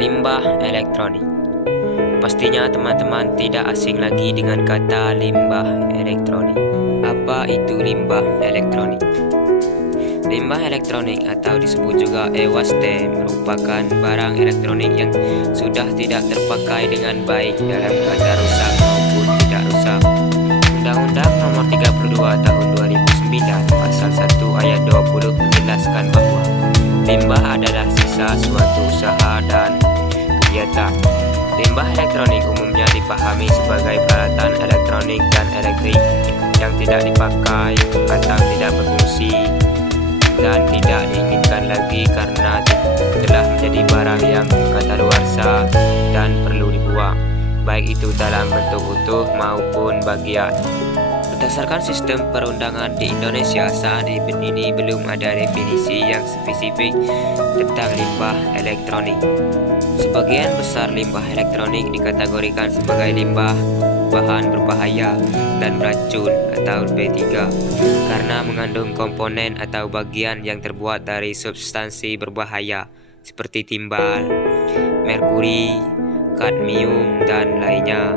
Limbah elektronik. Pastinya teman-teman tidak asing lagi dengan kata limbah elektronik. Apa itu limbah elektronik? Limbah elektronik atau disebut juga e-waste merupakan barang elektronik yang sudah tidak terpakai dengan baik dalam keadaan rusak maupun tidak rusak. Undang-Undang Nomor 32 Tahun 2009 Pasal 1 Ayat 20 menjelaskan bahwa limbah adalah sisa suatu usaha dan kegiatan. Limbah elektronik umumnya dipahami sebagai peralatan elektronik dan elektrik yang tidak dipakai atau tidak berfungsi dan tidak diinginkan lagi karena telah menjadi barang yang kadaluarsa dan perlu dibuang, baik itu dalam bentuk utuh maupun bagian. Berdasarkan sistem perundangan di Indonesia saat ini belum ada definisi yang spesifik tentang limbah elektronik. Sebagian besar limbah elektronik dikategorikan sebagai limbah bahan berbahaya dan beracun atau B3 karena mengandung komponen atau bagian yang terbuat dari substansi berbahaya seperti timbal, merkuri, kadmium, dan lainnya.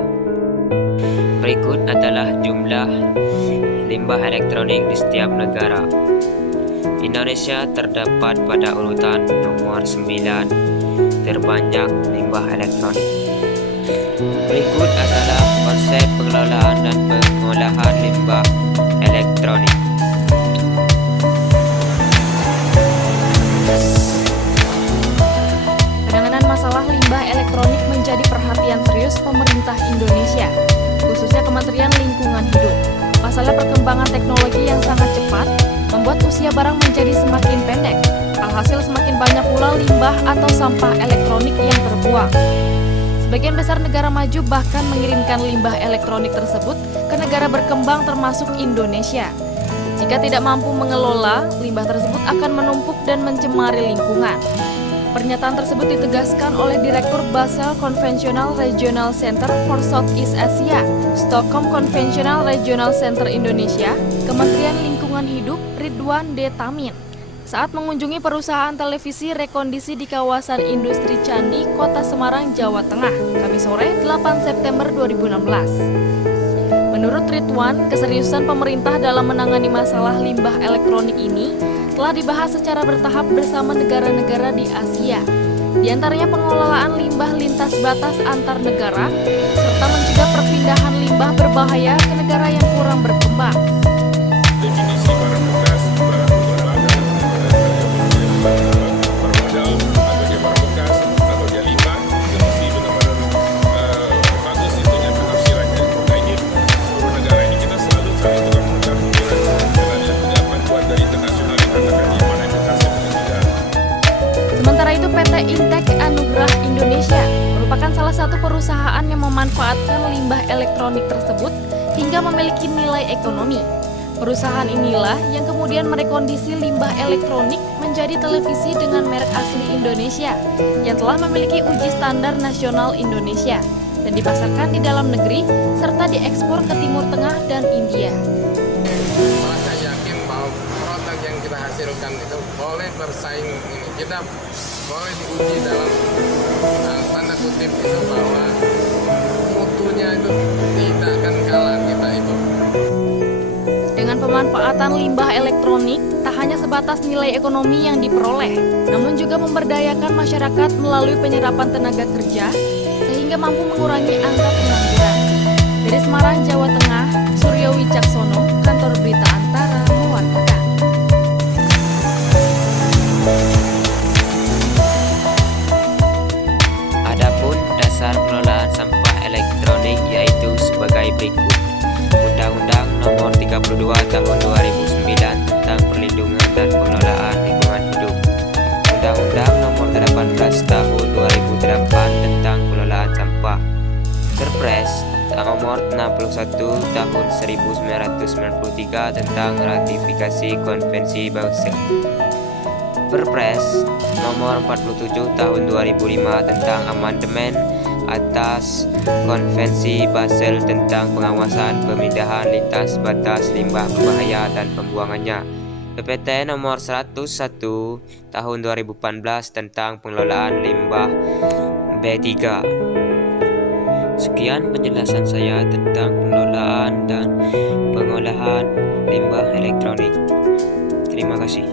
Berikut adalah jumlah limbah elektronik di setiap negara. Indonesia terdapat pada urutan nomor 9 terbanyak limbah elektronik. Berikut adalah konsep pengelolaan dan pengolahan limbah elektronik. Penanganan masalah limbah elektronik menjadi perhatian serius pemerintah Indonesia, khususnya Kementerian Lingkungan Hidup. Pasalnya perkembangan teknologi yang sangat cepat membuat usia barang menjadi semakin pendek. Alhasil semakin banyak pula limbah atau sampah elektronik yang terbuang. Sebagian besar negara maju bahkan mengirimkan limbah elektronik tersebut ke negara berkembang termasuk Indonesia. Jika tidak mampu mengelola, limbah tersebut akan menumpuk dan mencemari lingkungan. Pernyataan tersebut ditegaskan oleh Direktur Basel Conventional Regional Center for Southeast Asia, Stockholm Conventional Regional Center Indonesia, Kementerian Lingkungan Hidup, Ridwan D. Tamin, saat mengunjungi perusahaan televisi rekondisi di kawasan industri Candi, Kota Semarang, Jawa Tengah, Kamis sore 8 September 2016. Menurut Ridwan, keseriusan pemerintah dalam menangani masalah limbah elektronik ini telah dibahas secara bertahap bersama negara-negara di Asia, di antaranya pengelolaan limbah lintas batas antar negara, serta mencegah perpindahan limbah berbahaya ke negara yang kurang berkembang. Definisi barang bekas bermodal atau dia barang bekas atau dia limbah itu mesti benar-benar bagus itunya penafsirannya. Nah ini seluruh negara ini kita selalu cari tukang tukar pemikiran karena dia punya panduan dari internasional yang katakan yang mana bekas yang mana tidak. Sementara itu PT Intek Anugrah Indonesia merupakan salah satu perusahaan yang memanfaatkan limbah elektronik tersebut hingga memiliki nilai ekonomi. Perusahaan inilah yang kemudian merekondisi limbah elektronik menjadi televisi dengan merek asli Indonesia yang telah memiliki uji standar nasional Indonesia dan dipasarkan di dalam negeri serta diekspor ke Timur Tengah dan India. Saya yakin bahwa produk yang kita hasilkan itu boleh bersaing ini. Kita boleh diuji dalam tanda kutip itu bahwa mutunya itu tidak akan kalah kita itu. Dengan pemanfaatan limbah elektronik, tak hanya sebatas nilai ekonomi yang diperoleh, namun juga memberdayakan masyarakat melalui penyerapan tenaga kerja, sehingga mampu mengurangi angka pengangguran. Dari Semarang, Jawa Tengah, Suryo Wicaksono, Kantor Berita Antara, mewartakan. Adapun dasar pengelolaan sampah elektronik yaitu sebagai berikut. Undang-Undang Nomor 32 Tahun 2009 tentang Perlindungan dan Pengelolaan Lingkungan Hidup. Undang-Undang Nomor 18 Tahun 2008 tentang Pengelolaan Sampah. Perpres Nomor 61 Tahun 1993 tentang Ratifikasi Konvensi Basel. Perpres Nomor 47 Tahun 2005 tentang amandemen atas Konvensi Basel tentang pengawasan pemindahan lintas batas limbah berbahaya dan pembuangannya, PPT nomor 101 tahun 2018 tentang pengelolaan limbah B3. Sekian penjelasan saya tentang pengelolaan dan pengolahan limbah elektronik. Terima kasih.